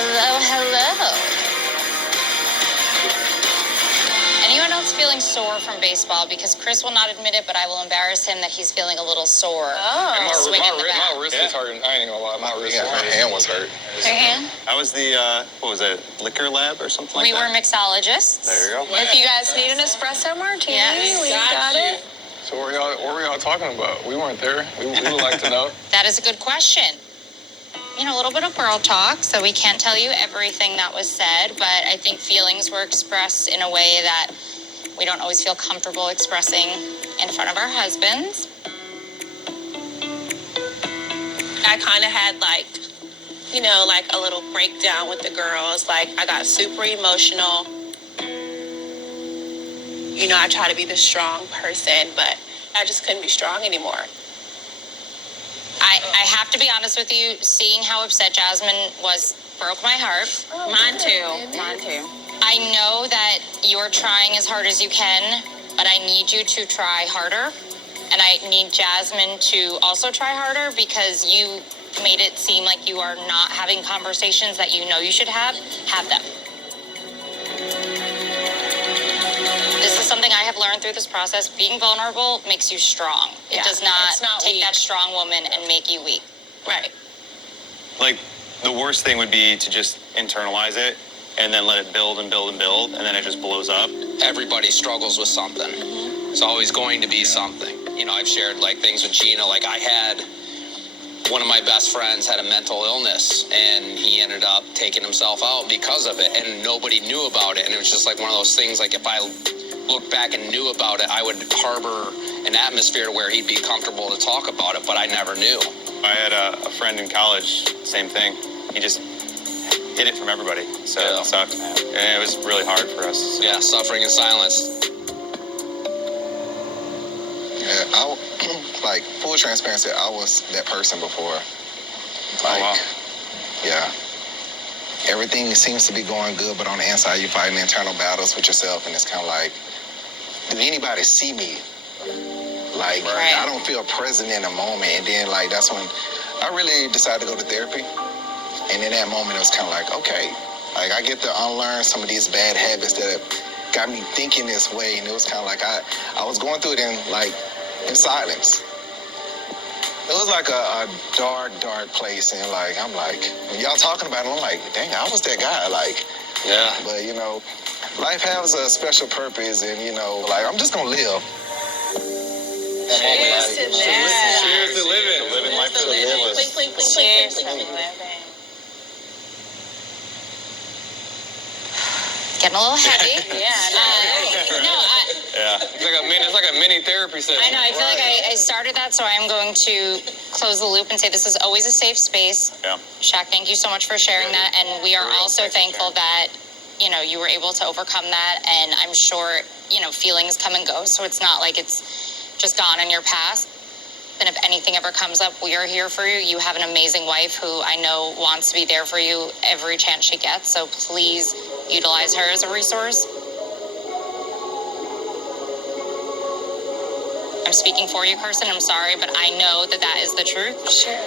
Hello, hello. Anyone else feeling sore from baseball? Because Chris will not admit it, but I will embarrass him that he's feeling a little sore. My wrist is hurting. I ain't gonna lie. My hand was hurt. Your hand? I was the, what was it, liquor lab or something like We that? were mixologists. There you go. If you guys need an espresso martini, we got it. So what were y'all talking about? We weren't there. We would like to know. That is a good question. You know, a little bit of girl talk, so we can't tell you everything that was said, but I think feelings were expressed in a way that we don't always feel comfortable expressing in front of our husbands. I kind of had like a little breakdown with the girls. Like, I got super emotional. You know, I try to be the strong person, but I just couldn't be strong anymore. I have to be honest with you, seeing how upset Jasmine was broke my heart. Mine too. I know that you're trying as hard as you can, but I need you to try harder. And I need Jasmine to also try harder, because you made it seem like you are not having conversations that you know you should have them. This is something I have learned through this process. Being vulnerable makes you strong. It does not take weak. that strong woman and make you weak. Right. Like, the worst thing would be to just internalize it and then let it build and build and build, and then it just blows up. Everybody struggles with something. It's always going to be something. You know, I've shared like things with Gina. Like, I had one of my best friends had a mental illness, and he ended up taking himself out because of it, and nobody knew about it. And it was just like one of those things, like, if I looked back and knew about it, I would harbor an atmosphere where he'd be comfortable to talk about it, but I never knew. I had a friend in college, same thing. He just hid it from everybody, so it sucked, man. And it was really hard for us. So. Yeah, suffering in silence. Yeah, like, full transparency, I was that person before. Like, wow. Yeah. Everything seems to be going good, but on the inside, you're fighting internal battles with yourself, and it's kind of like, do anybody see me? Like, Right. I don't feel present in the moment, and then, like, that's when I really decided to go to therapy. And in that moment, it was kind of like, okay, like, I get to unlearn some of these bad habits that got me thinking this way, and it was kind of like I was going through it in silence. It was like a dark place, and like, I'm like, when y'all talking about it, I'm like, dang, I was that guy, like. Yeah. But, you know, life has a special purpose, and, you know, like, I'm just gonna live. Cheers to that. Cheers to living. Living life to the fullest. Cheers to living. Getting a little heavy. Yeah. It's like a mini therapy session. I know. I feel like I started that, so I am going to close the loop and say this is always a safe space. Yeah. Shaq, thank you so much for sharing that, and we are also thankful that, you know, you were able to overcome that, and I'm sure, you know, feelings come and go, so it's not like it's just gone in your past. And if anything ever comes up, we are here for you. You have an amazing wife who I know wants to be there for you every chance she gets, so please utilize her as a resource. I'm speaking for you, Kirsten. I'm sorry, but I know that that is the truth. Sure.